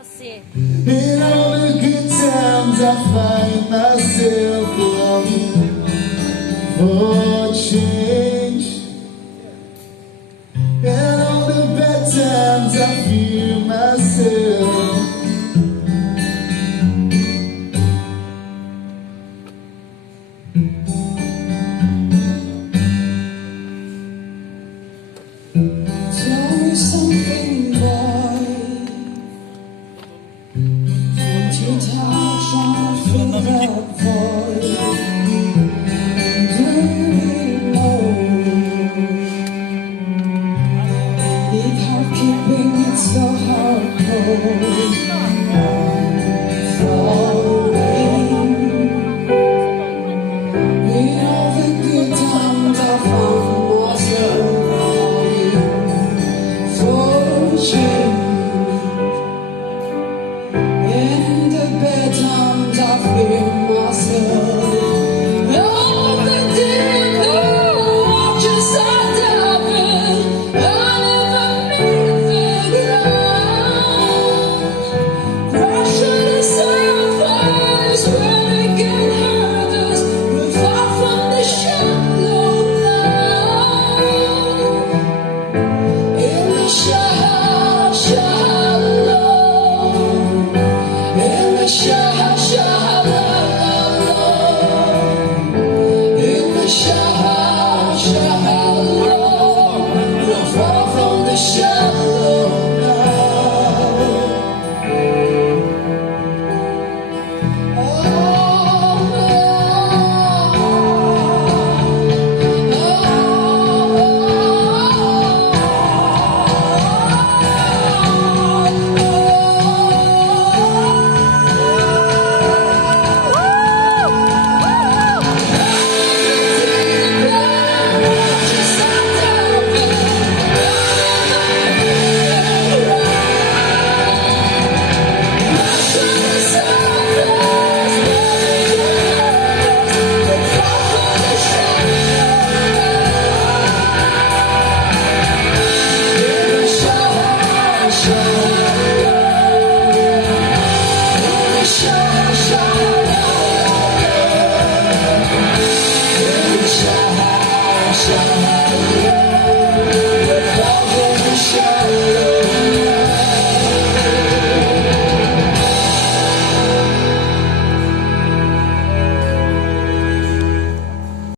Assim. In all the good times I find myself longing for change. And all the bad times I fear myself. Tell me something, boy. From too tired trying to fill that void. Do you really know? Need help keeping it so hardcore. Falling. In all the good times I found myself longing for change. In the bad times I fear myself. Oh, the deep watches are diving underneath the ground. Rushing the surface when it can hurt us. We're far from the shallow now. In the shallow. In the shallow, in the shallow, we're far from the shallow now. Shine, shine.